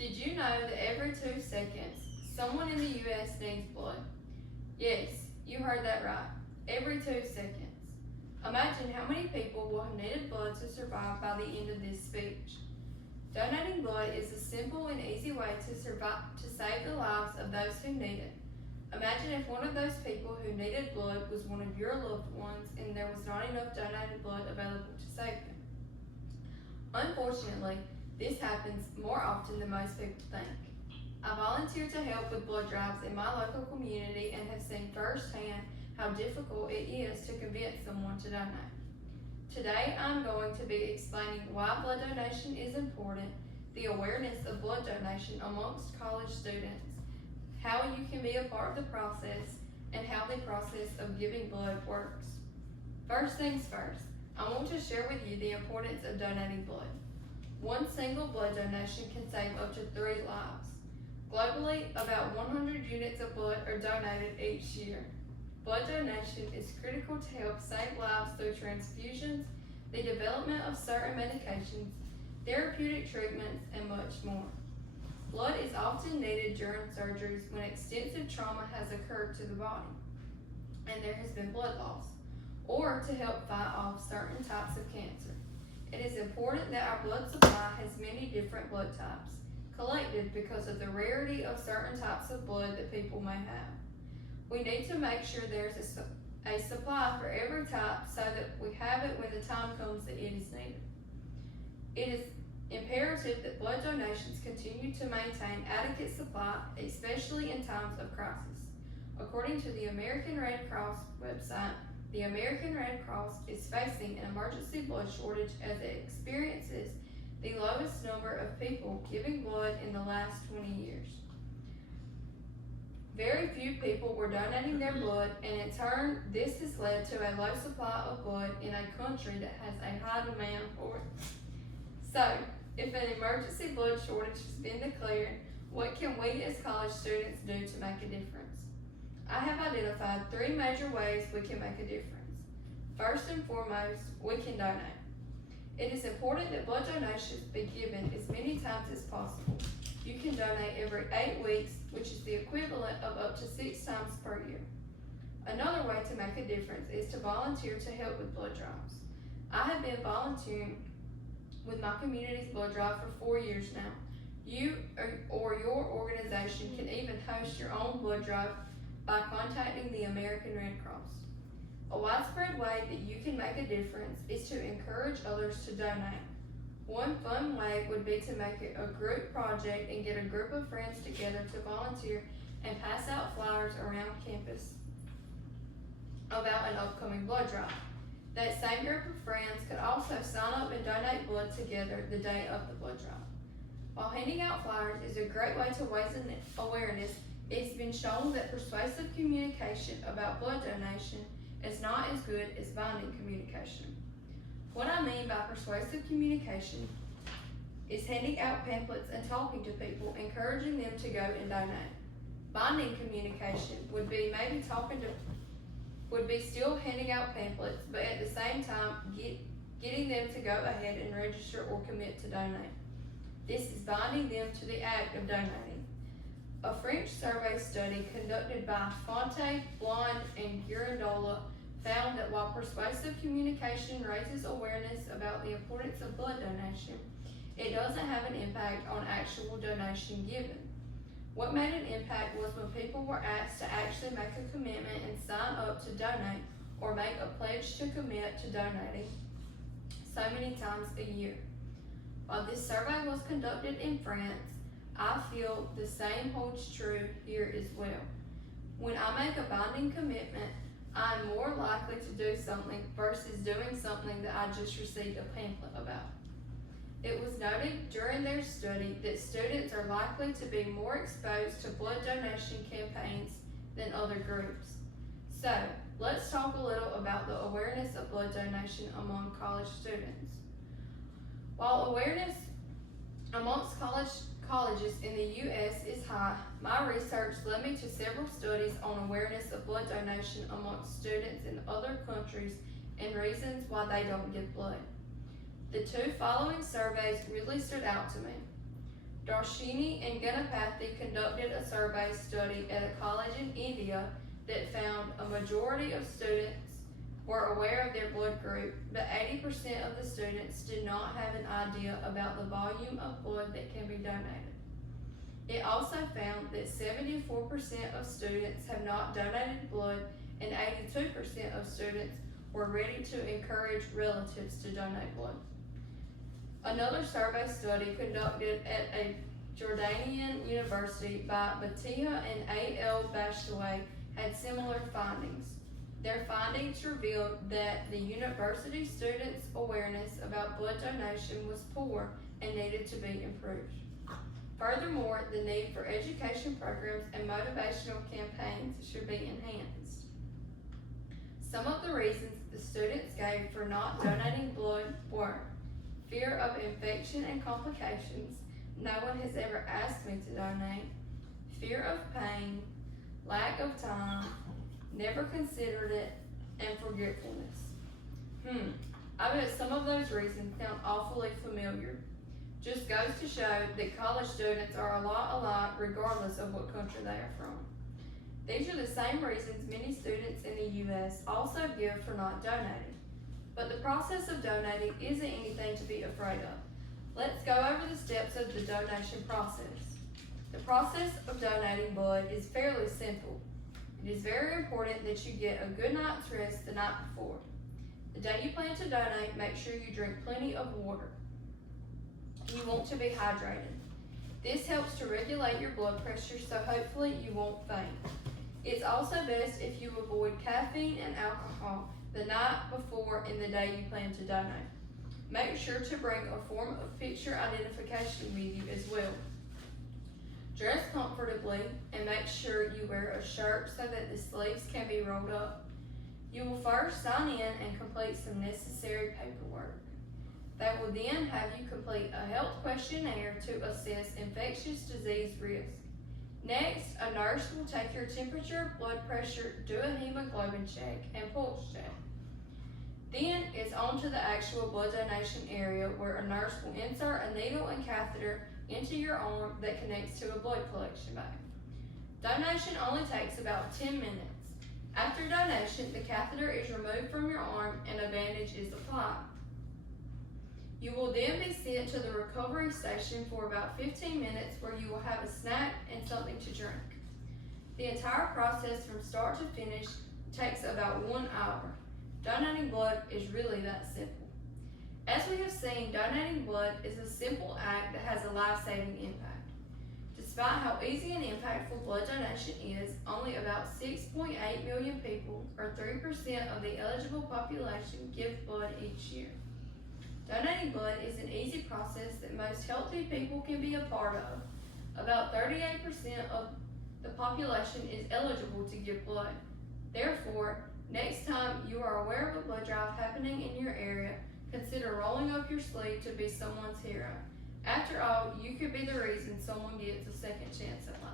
Did you know that every 2 seconds, someone in the U.S. needs blood? Yes, you heard that right. Every 2 seconds. Imagine how many people will have needed blood to survive by the end of this speech. Donating blood is a simple and easy way to save the lives of those who need it. Imagine if one of those people who needed blood was one of your loved ones and there was not enough donated blood available to save them. Unfortunately, this happens more often than most people think. I volunteer to help with blood drives in my local community and have seen firsthand how difficult it is to convince someone to donate. Today I'm going to be explaining why blood donation is important, the awareness of blood donation amongst college students, how you can be a part of the process, and how the process of giving blood works. First things first, I want to share with you the importance of donating blood. One single blood donation can save up to 3 lives. Globally, about 100 units of blood are donated each year. Blood donation is critical to help save lives through transfusions, the development of certain medications, therapeutic treatments, and much more. Blood is often needed during surgeries when extensive trauma has occurred to the body and there has been blood loss, or to help fight off certain types of cancer. It is important that our blood supply has many different blood types, collected because of the rarity of certain types of blood that people may have. We need to make sure there's a supply for every type so that we have it when the time comes that it is needed. It is imperative that blood donations continue to maintain adequate supply, especially in times of crisis. According to the American Red Cross website, the American Red Cross is facing an emergency blood shortage as it experiences the lowest number of people giving blood in the last 20 years. Very few people were donating their blood, and in turn, this has led to a low supply of blood in a country that has a high demand for it. So, if an emergency blood shortage has been declared, what can we as college students do to make a difference? I have identified 3 major ways we can make a difference. First and foremost, we can donate. It is important that blood donations be given as many times as possible. You can donate every 8 weeks, which is the equivalent of up to 6 times per year. Another way to make a difference is to volunteer to help with blood drives. I have been volunteering with my community's blood drive for 4 years now. You or your organization can even host your own blood drive by contacting the American Red Cross. A widespread way that you can make a difference is to encourage others to donate. One fun way would be to make it a group project and get a group of friends together to volunteer and pass out flyers around campus about an upcoming blood drive. That same group of friends could also sign up and donate blood together the day of the blood drive. While handing out flyers is a great way to raise awareness, it's been shown that persuasive communication about blood donation is not as good as binding communication. What I mean by persuasive communication is handing out pamphlets and talking to people, encouraging them to go and donate. Binding communication would be maybe still handing out pamphlets, but at the same time getting them to go ahead and register or commit to donate. This is binding them to the act of donating. A French survey study conducted by Fonte, Blonde, and Girondola found that while persuasive communication raises awareness about the importance of blood donation, it doesn't have an impact on actual donation given. What made an impact was when people were asked to actually make a commitment and sign up to donate or make a pledge to commit to donating so many times a year. While this survey was conducted in France, I feel the same holds true here as well. When I make a binding commitment, I'm more likely to do something versus doing something that I just received a pamphlet about. It was noted during their study that students are likely to be more exposed to blood donation campaigns than other groups. So, let's talk a little about the awareness of blood donation among college students. While awareness amongst colleges in the U.S. is high, my research led me to several studies on awareness of blood donation amongst students in other countries and reasons why they don't give blood. The 2 following surveys really stood out to me. Darshini and Ganapathy conducted a survey study at a college in India that found a majority of students were aware of their blood group, but 80% of the students did not have an idea about the volume of blood that can be donated. It also found that 74% of students have not donated blood and 82% of students were ready to encourage relatives to donate blood. Another survey study conducted at a Jordanian university by Batiha and A.L. Bashtaway had similar findings. Their findings revealed that the university students' awareness about blood donation was poor and needed to be improved. Furthermore, the need for education programs and motivational campaigns should be enhanced. Some of the reasons the students gave for not donating blood were fear of infection and complications, no one has ever asked me to donate, fear of pain, lack of time, never considered it, and forgetfulness. I bet some of those reasons sound awfully familiar. Just goes to show that college students are a lot alike regardless of what country they are from. These are the same reasons many students in the U.S. also give for not donating. But the process of donating isn't anything to be afraid of. Let's go over the steps of the donation process. The process of donating blood is fairly simple. It is very important that you get a good night's rest the night before. The day you plan to donate, make sure you drink plenty of water. You want to be hydrated. This helps to regulate your blood pressure, so hopefully you won't faint. It's also best if you avoid caffeine and alcohol the night before and the day you plan to donate. Make sure to bring a form of picture identification with you as well. Dress comfortably and make sure you wear a shirt so that the sleeves can be rolled up. You will first sign in and complete some necessary paperwork. They will then have you complete a health questionnaire to assess infectious disease risk. Next, a nurse will take your temperature, blood pressure, do a hemoglobin check, and pulse check. Then it's on to the actual blood donation area where a nurse will insert a needle and catheter into your arm that connects to a blood collection bag. Donation only takes about 10 minutes. After donation, the catheter is removed from your arm and a bandage is applied. You will then be sent to the recovery station for about 15 minutes where you will have a snack and something to drink. The entire process from start to finish takes about 1 hour. Donating blood is really that simple. As we have seen, donating blood is a simple act that has a life-saving impact. Despite how easy and impactful blood donation is, only about 6.8 million people, or 3% of the eligible population, give blood each year. Donating blood is an easy process that most healthy people can be a part of. About 38% of the population is eligible to give blood. Therefore, next time you are aware of a blood drive happening in your area, consider rolling up your sleeve to be someone's hero. After all, you could be the reason someone gets a second chance at life.